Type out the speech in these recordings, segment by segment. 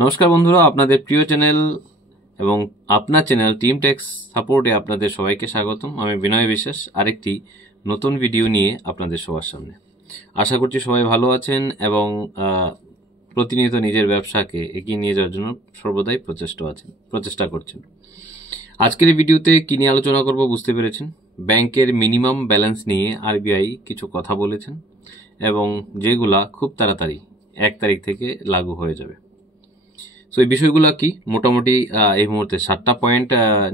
নমস্কার বন্ধুরা, আপনাদের প্রিয় চ্যানেল এবং আপনার চ্যানেল টিম টেক্স সাপোর্টে আপনাদের সবাইকে স্বাগতম। আমি বিনয় বিশ্বাস আরেকটি নতুন ভিডিও নিয়ে আপনাদের সবার সামনে। আশা করছি সবাই ভালো আছেন এবং প্রতিনিয়ত নিজের ব্যবসাকে এগিয়ে নিয়ে যাওয়ার জন্য সর্বদাই প্রচেষ্টা করছেন। আজকের এই ভিডিওতে কি নিয়ে আলোচনা করব বুঝতে পেরেছেন। ব্যাংকের মিনিমাম ব্যালেন্স নিয়ে আরবিআই কিছু কথা বলেছেন এবং যেগুলা খুব তাড়াতাড়ি 1 তারিখ থেকে লাগু হয়ে যাবে। সো এই বিষয়গুলো কি মোটামুটি এই মুহূর্তে 7টা পয়েন্ট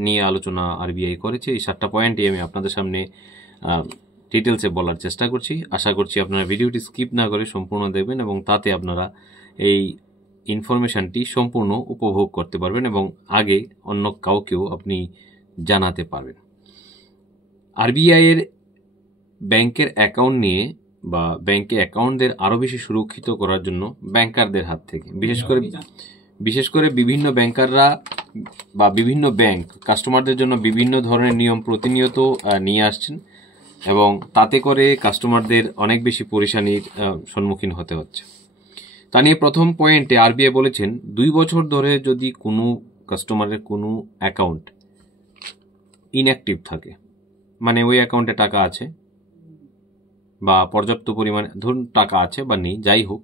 নিয়ে আলোচনা আরবিআই করেছে। এই 7টা পয়েন্টই আমি আপনাদের সামনে ডিটেলসে বলার চেষ্টা করছি। আশা করছি আপনারা ভিডিওটি স্কিপ না করে সম্পূর্ণ দেখবেন এবং তাতে আপনারা এই ইনফরমেশনটি সম্পূর্ণ উপভোগ করতে পারবেন এবং আগে অন্য কাউকেও আপনি জানাতে পারবেন। আরবিআই এর ব্যাংকের অ্যাকাউন্ট নিয়ে বা ব্যাংকে অ্যাকাউন্টদের আরও বেশি সুরক্ষিত করার জন্য ব্যাংকারদের হাত থেকে বিশেষ করে বিভিন্ন ব্যাংকাররা বা বিভিন্ন ব্যাংক কাস্টমারদের জন্য বিভিন্ন ধরনের নিয়ম প্রতিনিয়ত নিয়ে আসছেন এবং তাতে করে কাস্টমারদের অনেক বেশি পরেশানির সম্মুখীন হতে হচ্ছে। তা নিয়ে প্রথম পয়েন্টে আরবিআই বলেছেন 2 বছর ধরে যদি কোনো কাস্টমারের কোনো অ্যাকাউন্ট ইনঅ্যাক্টিভ থাকে, মানে ওই অ্যাকাউন্টে টাকা আছে বা পর্যাপ্ত পরিমাণে ধরুন টাকা আছে বা নেই, যাই হোক,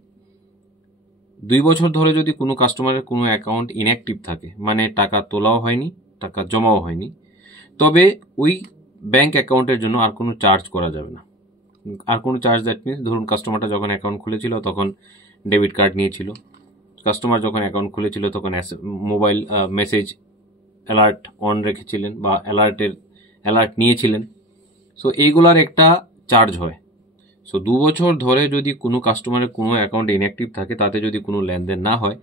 2 বছর ধরে যদি কোনো কাস্টমারের কোনো অ্যাকাউন্ট ইনঅ্যাক্টিভ থাকে, মানে টাকা তোলাও হয়নি, টাকা জমাও হয়নি, তবে ওই ব্যাংক অ্যাকাউন্টের জন্য আর কোনো চার্জ করা যাবে না। আর কোনো চার্জ দ্যাট মিনস ধরুন কাস্টমারটা যখন অ্যাকাউন্ট খুলেছিল তখন ডেবিট কার্ড নিয়েছিল, কাস্টমার যখন অ্যাকাউন্ট খুলেছিল তখন মোবাইল মেসেজ অ্যালার্ট অন রেখেছিলেন বা অ্যালার্ট নিয়েছিলেন। সো এইগুলার একটা চার্জ হয়। সো 2 বছর ধরে যদি কোনো কাস্টমারের কোনো অ্যাকাউন্ট ইনঅ্যাক্টিভ থাকে, তাতে যদি কোনো লেনদেন না হয়,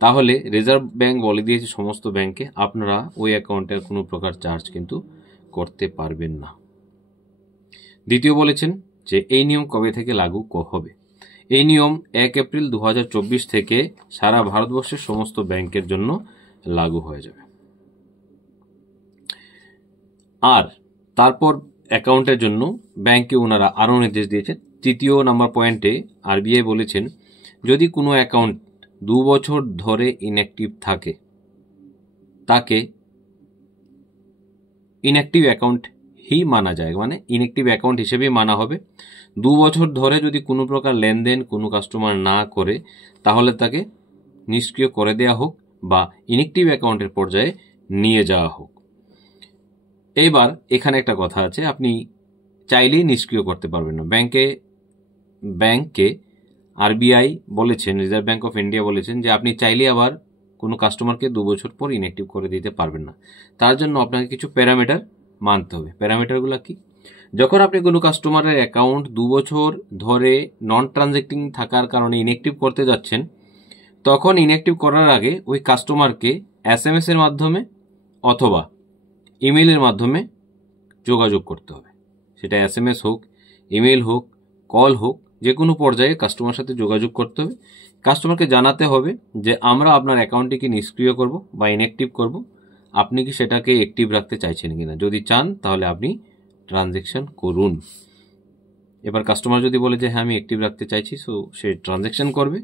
তাহলে রিজার্ভ ব্যাংক বলে দিয়েছে সমস্ত ব্যাংকে আপনারা ওই অ্যাকাউন্টের কোনো প্রকার চার্জ কিন্তু করতে পারবেন না। দ্বিতীয় বলেছেন যে এই নিয়ম কবে থেকে লাগু হবে। এই নিয়ম 1 এপ্রিল 2024 থেকে সারা ভারতবর্ষের সমস্ত ব্যাংকের জন্য লাগু হয়ে যাবে। আর তারপর অ্যাকাউন্টের জন্য ব্যাংকে ওনারা আরও নির্দেশ দিয়েছেন। তৃতীয় নাম্বার পয়েন্টে আরবিআই বলেছেন যদি কোনো অ্যাকাউন্ট 2 বছর ধরে ইনঅ্যাক্টিভ থাকে, তাকে ইনঅ্যাক্টিভ অ্যাকাউন্ট মানা যায়, মানে ইনঅ্যাক্টিভ অ্যাকাউন্ট হিসেবেই মানা হবে। 2 বছর ধরে যদি কোনো প্রকার লেনদেন কোনো কাস্টমার না করে, তাহলে তাকে নিষ্ক্রিয় করে দেওয়া হোক বা ইনঅ্যাক্টিভ অ্যাকাউন্টের পর্যায়ে নিয়ে যাওয়া হোক। এইবার এখানে একটা কথা আছে, আপনি চাইলেই নিষ্ক্রিয় করতে পারবেন না। ব্যাংকে আরবিআই বলেছেন, রিজার্ভ ব্যাংক অফ ইন্ডিয়া বলেছেন যে আপনি চাইলে আবার কোনো কাস্টমারকে 2 বছর পর ইনঅ্যাক্টিভ করে দিতে পারবেন না। তার জন্য আপনাকে কিছু প্যারামিটার মানতে হবে। প্যারামিটারগুলো কি? যখন আপনি কোনো কাস্টমারের অ্যাকাউন্ট 2 বছর ধরে নন ট্রানজ্যাক্টিং থাকার কারণে ইনঅ্যাক্টিভ করতে যাচ্ছেন, তখন ইনঅ্যাক্টিভ করার আগে ওই কাস্টমারকে SMS এর মাধ্যমে অথবা ইমেইলের মাধ্যমে যোগাযোগ করতে হবে। সেটা SMS হোক, ইমেইল হোক, কল হোক, যে কোনো পর্যায়ে কাস্টমার সাথে যোগাযোগ করতে হবে। কাস্টমারকে জানাতে হবে যে আমরা আপনার অ্যাকাউন্টটিকে নিষ্ক্রিয় করব বা ইনঅ্যাক্টিভ করব, আপনি কি সেটাকে অ্যাক্টিভ রাখতে চাইছেন কিনা। যদি চান তাহলে আপনি ট্রানজ্যাকশন করুন। এবার কাস্টমার যদি বলে যে হ্যাঁ আমি অ্যাক্টিভ রাখতে চাইছি, সো সে ট্রানজ্যাকশন করবে।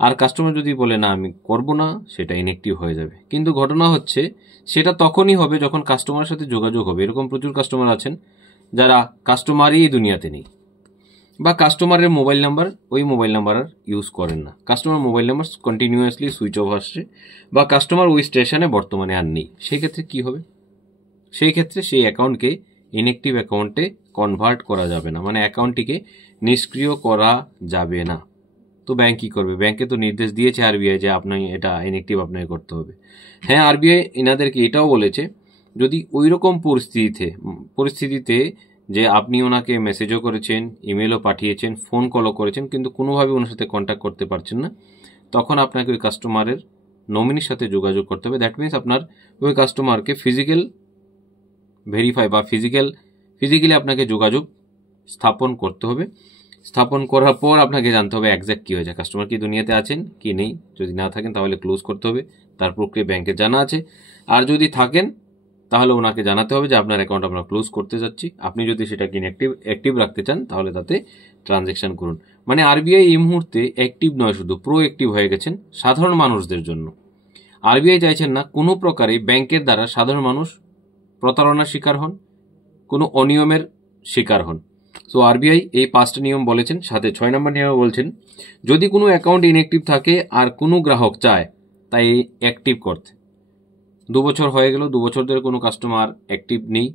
আর কাস্টমার যদি বলে না আমি করব না, সেটা ইনঅ্যাক্টিভ হয়ে যাবে। কিন্তু ঘটনা হচ্ছে সেটা তখনই হবে যখন কাস্টমারের সাথে যোগাযোগ হবে। এরকম প্রচুর কাস্টমার আছেন যারা কাস্টমারই দুনিয়াতে নেই, বা কাস্টমারের মোবাইল নাম্বার ওই মোবাইল নাম্বার আর ইউজ করেন না, customer mobile number continuously switch off আসছে, বা কাস্টমার ওই স্টেশনে বর্তমানে আর নেই। সেই ক্ষেত্রে কি হবে? সেই ক্ষেত্রে সেই অ্যাকাউন্টকে ইনঅ্যাক্টিভ অ্যাকাউন্টে কনভার্ট করা যাবে না, মানে অ্যাকাউন্টটিকে নিষ্ক্রিয় করা যাবে না। তো ব্যাংক কী করবে? ব্যাংকে তো নির্দেশ দিয়েছে আরবিআই যে আপনি এটা ইনঅ্যাক্টিভ আপনাকে করতে হবে। হ্যাঁ, আরবিআই এনাদেরকে এটাও বলেছে যদি ওই রকম পরিস্থিতিতে যে আপনি ওনাকে মেসেজও করেছেন, ইমেলও পাঠিয়েছেন, ফোন কলও করেছেন, কিন্তু কোনোভাবে ওনার সাথে কন্ট্যাক্ট করতে পারছেন না, তখন আপনাকে ওই কাস্টমারের নমিনির সাথে যোগাযোগ করতে হবে। দ্যাট মিনস আপনার ওই কাস্টমারকে ফিজিক্যাল ভেরিফাই বা ফিজিক্যালি আপনাকে যোগাযোগ স্থাপন করতে হবে। স্থাপন করার পর আপনাকে জানতে হবে একজ্যাক্ট কী হয়েছে, কাস্টমার কি দুনিয়াতে আছেন কি নেই। যদি না থাকেন তাহলে ক্লোজ করতে হবে, তার প্রক্রিয়া ব্যাংকে জানা আছে। আর যদি থাকেন তাহলে ওনাকে জানাতে হবে যে আপনার অ্যাকাউন্ট আমরা ক্লোজ করতে যাচ্ছি। আপনি যদি সেটাকে অ্যাক্টিভ রাখতে চান তাহলে তাতে ট্রানজ্যাকশন করুন। মানে আরবিআই এই মুহূর্তে অ্যাক্টিভ নয়, শুধু প্রো অ্যাক্টিভ হয়ে গেছেন সাধারণ মানুষদের জন্য। আরবিআই চাইছেন না কোনো প্রকারে ব্যাংকের দ্বারা সাধারণ মানুষ প্রতারণার শিকার হন, কোনো অনিয়মের শিকার হন। সো আরবিআই এই 5টা নিয়ম বলেছেন, সাথে 6 নম্বর নিয়মে বলছেন যদি কোনো অ্যাকাউন্ট ইনঅ্যাক্টিভ থাকে আর কোনো গ্রাহক চায় তাই অ্যাক্টিভ করতে, 2 বছর হয়ে গেল, 2 বছর ধরে কোনো কাস্টমার অ্যাক্টিভ নেই,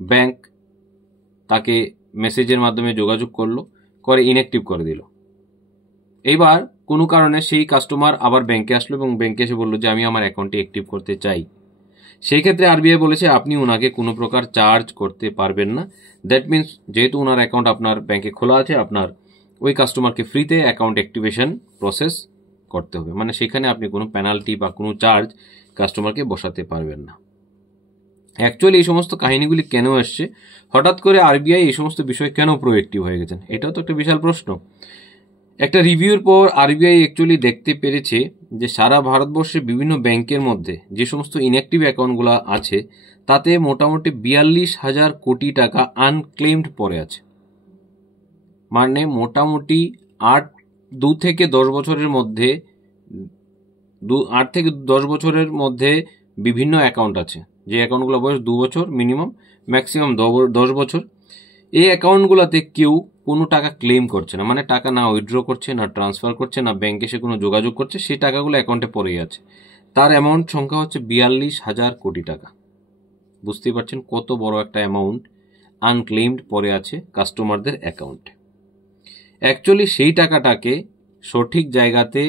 ব্যাংক তাকে মেসেজের মাধ্যমে যোগাযোগ করলো, করে ইনঅ্যাক্টিভ করে দিল। এইবার কোনো কারণে সেই কাস্টমার আবার ব্যাংকে আসলো এবং ব্যাংকে এসে বললো যে আমি আমার অ্যাকাউন্টটি অ্যাক্টিভ করতে চাই। সেই ক্ষেত্রে আরবিআই বলেছে আপনি ওনাকে কোনো প্রকার চার্জ করতে পারবেন না। দ্যাট মিনস যেহেতু ওনার অ্যাকাউন্ট আপনার ব্যাংকে খোলা আছে, আপনার ওই কাস্টমারকে ফ্রিতে অ্যাকাউন্ট অ্যাক্টিভেশন প্রসেস করতে হবে। মানে সেখানে আপনি কোনো পেনাল্টি বা কোনো চার্জ কাস্টমারকে বসাতে পারবেন না। অ্যাকচুয়ালি এই সমস্ত কাহিনীগুলি কেন এসছে, হঠাৎ করে আরবিআই এই সমস্ত বিষয় কেন প্রোঅ্যাক্টিভ হয়ে গেছেন, এটাও তো একটা বিশাল প্রশ্ন। একটা রিভিউর পর আরবিআই অ্যাকচুয়ালি দেখতে পেরেছে যে সারা ভারতবর্ষে বিভিন্ন ব্যাংকের মধ্যে যে সমস্ত ইনঅ্যাক্টিভ অ্যাকাউন্টগুলো আছে তাতে মোটামুটি 42,000 কোটি টাকা আনক্লেমড পড়ে আছে। মানে মোটামুটি 8 থেকে 10 বছরের মধ্যে 8 থেকে 10 বছরের মধ্যে বিভিন্ন অ্যাকাউন্ট আছে, যে অ্যাকাউন্টগুলো বয়স 2 বছর মিনিমাম, ম্যাক্সিমাম 10 বছর। এই অ্যাকাউন্টগুলোতে কেউ কোনো টাকা ক্লেম করছে না, মানে টাকা না উইথড্র করছে, না ট্রান্সফার করছে, না ব্যাংকে এসে কোনো যোগাযোগ করছে, সেই টাকাগুলো অ্যাকাউন্টে পড়েই আছে। তার অ্যামাউন্ট সংখ্যা হচ্ছে 42,000 কোটি টাকা। বুঝতেই পারছেন কত বড় একটা অ্যামাউন্ট আনক্লেমড পড়ে আছে কাস্টমারদের অ্যাকাউন্টে। অ্যাকচুয়ালি সেই টাকাটাকে সঠিক জায়গাতে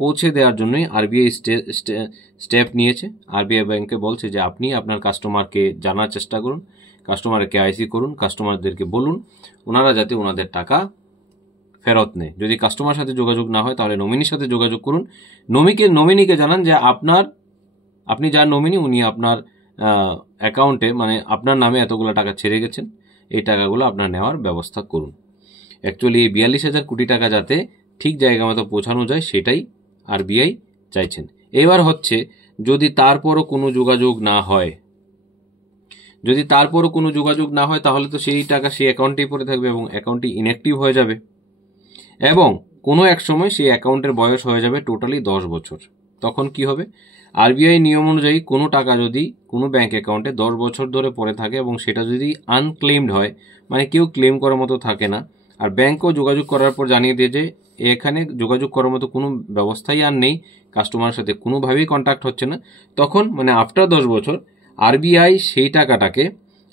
পৌঁছে দেওয়ার জন্যই আরবিআই স্টেপ নিয়েছে। আরবিআই ব্যাংকে বলছে যে আপনি আপনার কাস্টমারকে জানার চেষ্টা করুন, কাস্টমারের কেওয়াইসি করুন, কাস্টমারদেরকে বলুন ওনারা যাতে ওনাদের টাকা ফেরত নেয়। যদি কাস্টমার সাথে যোগাযোগ না হয় তাহলে নমিনির সাথে যোগাযোগ করুন। নমিনিকে জানান যে আপনি যার নমিনি উনি আপনার অ্যাকাউন্টে, মানে আপনার নামে এতগুলো টাকা ছেড়ে গেছেন, এই টাকাগুলো আপনার নেওয়ার ব্যবস্থা করুন। অ্যাকচুয়ালি এই 42,000 কোটি টাকা যাতে ঠিক জায়গা মতো পৌঁছানো যায় সেটাই আরবিআই চাইছেন। এবার হচ্ছে যদি তারপরও কোনো যোগাযোগ না হয়, তাহলে তো সেই টাকা সেই অ্যাকাউন্টেই পড়ে থাকবে এবং অ্যাকাউন্টটি ইনঅ্যাক্টিভ হয়ে যাবে এবং কোনো এক সময় সেই অ্যাকাউন্টের বয়স হয়ে যাবে টোটালি 10 বছর। তখন কি হবে? আরবিআই নিয়ম অনুযায়ী কোনো টাকা যদি কোনো ব্যাংক অ্যাকাউন্টে 10 বছর ধরে পড়ে থাকে এবং সেটা যদি আনক্লেমড হয়, মানে কেউ ক্লেম করার মতো থাকে না, আর ব্যাংকও যোগাযোগ করার পর জানিয়ে দিয়ে যে এখানে যোগাযোগ করার মতো কোনো ব্যবস্থাই আর নেই, কাস্টমারের সাথে কোনোভাবেই কন্ট্যাক্ট হচ্ছে না, তখন মানে আফটার 10 বছর আরবিআই সেই টাকাটাকে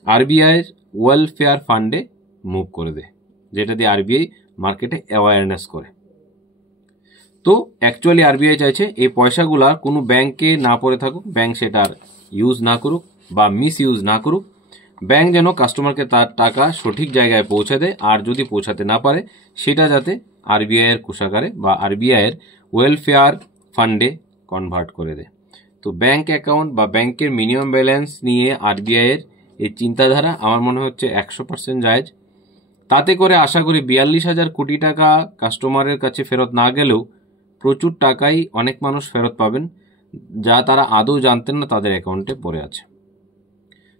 আরবিআইয়ের ওয়েলফেয়ার ফান্ডে মুভ করে দেয়, যেটা দিয়ে আরবিআই মার্কেটে অ্যাওয়ারনেস করে। তো অ্যাকচুয়ালি আরবিআই চাইছে এই পয়সাগুলা কোনো ব্যাংকে না পড়ে থাকুক, ব্যাংক সেটার ইউজ না করুক বা মিস ইউজ না করুক। ব্যাংক যেন কাস্টমারকে তার টাকা সঠিক জায়গায় পৌঁছে দেয়, আর যদি পৌঁছাতে না পারে সেটা যাতে আরবিআইয়ের কোষাগারে বা আরবিআইয়ের ওয়েলফেয়ার ফান্ডে কনভার্ট করে দেয়। তো ব্যাংক অ্যাকাউন্ট বা ব্যাংকের মিনিমাম ব্যালেন্স নিয়ে আরবিআইয়ের এই চিন্তাধারা আমার মনে হচ্ছে 100% জায়েজ। তাতে করে আশা করি 42,000 কোটি টাকা কাস্টমারের কাছে ফেরত না গেলেও প্রচুর টাকাই অনেক মানুষ ফেরত পাবেন, যা তারা আদৌ জানতেন না তাদের অ্যাকাউন্টে পড়ে আছে।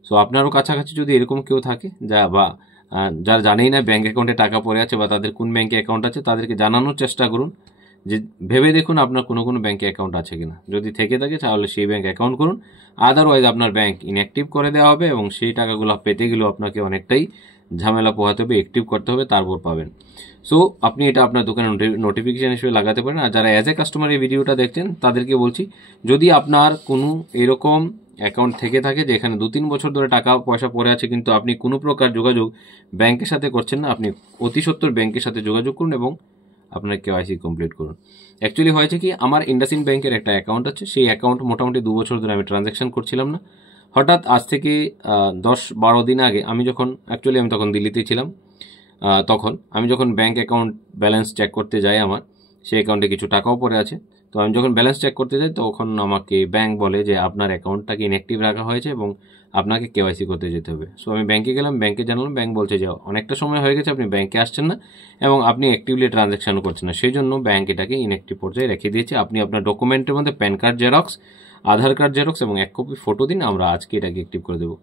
সো আপনারও কাছাকাছি যদি এরকম কেউ থাকে যারা জানেই না ব্যাংক অ্যাকাউন্টে টাকা পড়ে আছে বা তাদের কোন ব্যাংকে অ্যাকাউন্ট আছে, তাদেরকে জানানোর চেষ্টা করুন যে ভেবে দেখুন আপনার কোনো ব্যাংকে অ্যাকাউন্ট আছে কিনা। যদি থেকে থাকে তাহলে সেই ব্যাংক অ্যাকাউন্ট করুন, আদারওয়াইজ আপনার ব্যাংক ইনঅ্যাক্টিভ করে দেওয়া হবে এবং সেই টাকাগুলো পেতে গেলেও আপনাকে অনেকটাই ঝামেলা পোহাতে হবে, অ্যাক্টিভ করতে হবে, তারপর পাবেন। সো আপনি এটা আপনার দোকানে নোটিফিকেশন হিসেবে লাগাতে পারেন। আর যারা অ্যাজ এ কাস্টমার এই ভিডিওটা দেখছেন তাদেরকে বলছি, যদি আপনার কোনো এরকম অ্যাকাউন্ট থেকে থাকে যেখানে 2-3 বছর ধরে টাকা পয়সা পড়ে আছে কিন্তু আপনি কোনো প্রকার যোগাযোগ ব্যাংকের সাথে করছেন না, আপনি অতি সত্বর ব্যাংকের সাথে যোগাযোগ করুন এবং আপনার কেওয়াইসি কমপ্লিট করুন। অ্যাকচুয়ালি হয়েছে কি, আমার ইন্ডাসইন্ড ব্যাংকের একটা অ্যাকাউন্ট আছে, সেই অ্যাকাউন্ট মোটামুটি 2 বছর ধরে আমি ট্রানজ্যাকশন করছিলাম না। হঠাৎ আজ থেকে 10-12 দিন আগে আমি তখন দিল্লিতেই ছিলাম, তখন আমি যখন ব্যাংক অ্যাকাউন্ট ব্যালেন্স চেক করতে যাই, আমার সেই অ্যাকাউন্টে কিছু টাকাও পড়ে আছে। তো আমি যখন ব্যালেন্স চেক করতে যাই তখন আমাকে ব্যাংক বলে যে আপনার অ্যাকাউন্টটাকে ইনঅ্যাক্টিভ রাখা হয়েছে এবং আপনাকে কেওয়াইসি করতে যেতে হবে। সো আমি ব্যাংকে গেলাম, ব্যাংকে জানালাম, ব্যাংক বলছে যে অনেকটা সময় হয়ে গেছে আপনি ব্যাংকে আসছেন না এবং আপনি অ্যাক্টিভলি ট্রানজ্যাকশনও করছেন না, সেই জন্য ব্যাংক এটাকে ইনঅ্যাক্টিভ পর্যায়ে রেখে দিয়েছে। আপনি আপনার ডকুমেন্টের মধ্যে প্যান কার্ড জেরক্স আধার কার্ড জেরক্স এবং 1 কপি ফটো দিন, আমরা আজকে এটাকে অ্যাক্টিভ করে দেবো।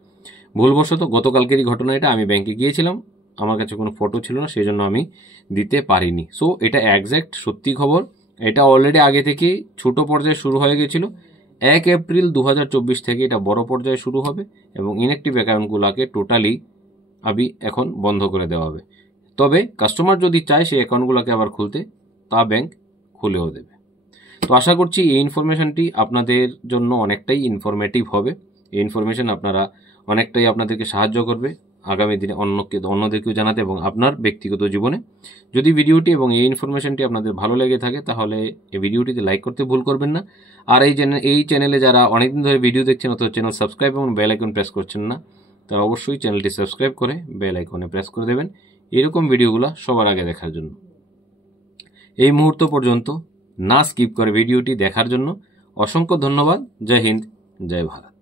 ভুলবশত গতকালকেরই ঘটনা এটা, আমি ব্যাংকে গিয়েছিলাম, আমার কাছে কোনো ফটো ছিল না, সেই জন্য আমি দিতে পারিনি। সো এটা একজ্যাক্ট সত্যি খবর। এটা অলরেডি আগে থেকেই ছোট পর্যায়ে শুরু হয়ে গেছিলো। 1 এপ্রিল 2024 থেকে এটা বড় পর্যায়ে শুরু হবে এবং ইনঅ্যাক্টিভ অ্যাকাউন্টগুলোকে টোটালি এখন বন্ধ করে দেওয়া হবে। তবে কাস্টমার যদি চায় সেই অ্যাকাউন্টগুলোকে আবার খুলতে, তা ব্যাংক খুলেও দেবে। তো আশা করছি এই ইনফরমেশনটি আপনাদের জন্য অনেকটাই ইনফরমেটিভ হবে। এই ইনফরমেশন অনেকটাই আপনাদেরকে সাহায্য করবে আগামী দিনে অন্যদেরকেও জানাতে এবং আপনার ব্যক্তিগত জীবনে। যদি ভিডিওটি এবং এই ইনফরমেশনটি আপনাদের ভালো লেগে থাকে তাহলে এই ভিডিওটিতে লাইক করতে ভুল করবেন না। আর এই চ্যানেলে যারা অনেকদিন ধরে ভিডিও দেখছেন অথবা চ্যানেল সাবস্ক্রাইব এবং বেল আইকন প্রেস করছেন না, তারা অবশ্যই চ্যানেলটি সাবস্ক্রাইব করে বেল আইকনে প্রেস করে দেবেন এরকম ভিডিওগুলো সবার আগে দেখার জন্য। এই মুহূর্ত পর্যন্ত না স্কিপ করে ভিডিওটি দেখার জন্য অসংখ্য ধন্যবাদ। জয় হিন্দ, জয় ভারত।